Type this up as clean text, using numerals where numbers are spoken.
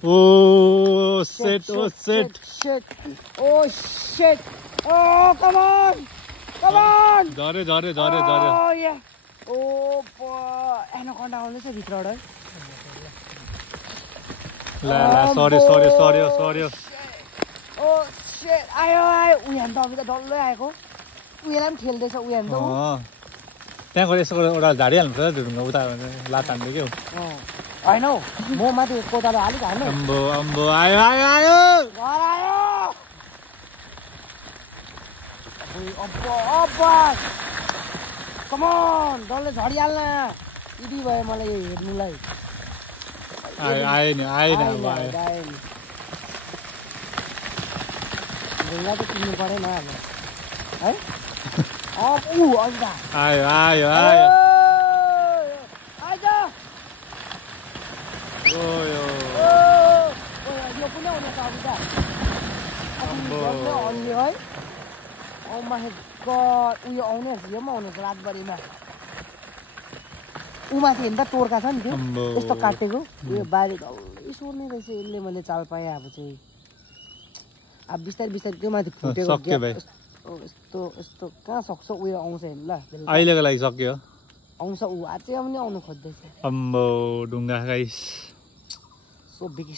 Oh shit, oh shit. Shit. Oh shit. Oh, come on. Come on. झरे Oh yeah. Oh boy. Anaconda आउँदैछ भित्रबाट है sorry. Oh shit. आयो उयो त अघि त डल्लै आएको उयोलाई पनि ठेल्दैछ उयो त त्यहाँ गएर यसो एउटा झाडिहाल्नु पर्छ ढुङ्गा उता लात हान्दै के हो होइन हौ म माथि कोदालो अलिक हाल्नु अम्बो आयो घर आयो कम अन डल्लै झडिहाल्न यदि भयो मलाई हेर्नुलाई आयो नि ढुङ्गा त किन्नु परेन अब है आयो आइज ओयो यो पनि आउनेछ अघि त अन्य है ओ माय गड उयो आउने यो पनि आउनेछ रातभरिमा उमाथि हेर्दा टोर्का छ नि त्यो यस्तो काटेको उयो बारी डल्लै सोर्ने रहेछ यसले मैले चाल पाएँ अब चाहिँ अब बिस्तारै त्यो माथि फुटेको यस्तो कहाँ सक्छ उयो आउँछ हेर्नु ल अहिलेको लागि सक्यो आउँछ ऊ अझै पनि आउनु खोज्दैछ अम्बो ढुङ्गा गाइस सो बिग